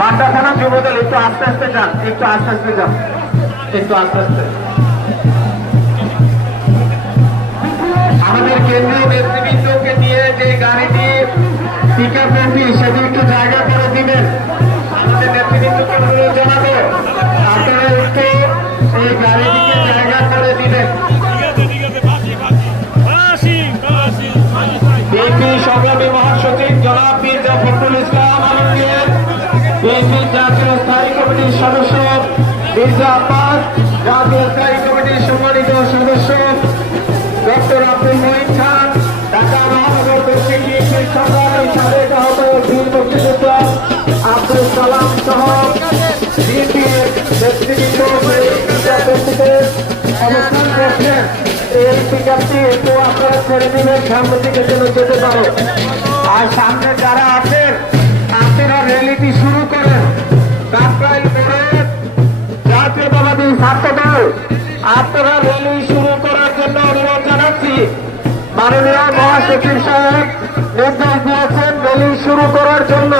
বাড্ডা থানা যুবদল একটু আস্তে আস্তে যান, একটু আস্তে আস্তে যান, একটু আস্তে আস্তে। আমাদের কেন্দ্রীয় নেতৃবৃন্দকে নিয়ে যে গাড়িটি পিকআপ এমপি সেটি একটু জায়গা করে দিবেন। আমাদের নেতৃবৃন্দকে অনুরোধ জানাবো আপনারা একটু এই গাড়িটিকে জায়গা করে দিবেন। বিএনপি সংগ্রামী মহাসচিব জনাব মির্জা ফখরুল ইসলাম আলমগীর, বিএনপি জাতীয় স্থায়ী কমিটির সদস্য মির্জা আব্বাস, জাতীয় স্থায়ী কমিটির সম্মানিত সদস্য ডক্টর আব্দুল মঈন খান, ঢাকা মহানগর দক্ষিণ বিএনপির সংগ্রামী সাবেক আহ্বায়ক বীর মুক্তিযোদ্ধা আব্দুল সালাম সহ বিএনপির নেতৃবৃন্দ অবস্থান করছেন। এই পিকআপটি একটু আপনারা ছেড়ে দিবেন, সামনের দিকে যেন যেতে পারো। আর সামনে যারা আছেন আপনারা র্যালিটি শুরু করেন। কাকরাইল মোড়ে জাতীয়তাবাদী ছাত্রদল আপনারা র্যালি শুরু করার জন্য অনুরোধ জানাচ্ছি। মাননীয় মহাসচিব সাহেব নির্দেশ দিয়েছেন র্যালি শুরু করার জন্য।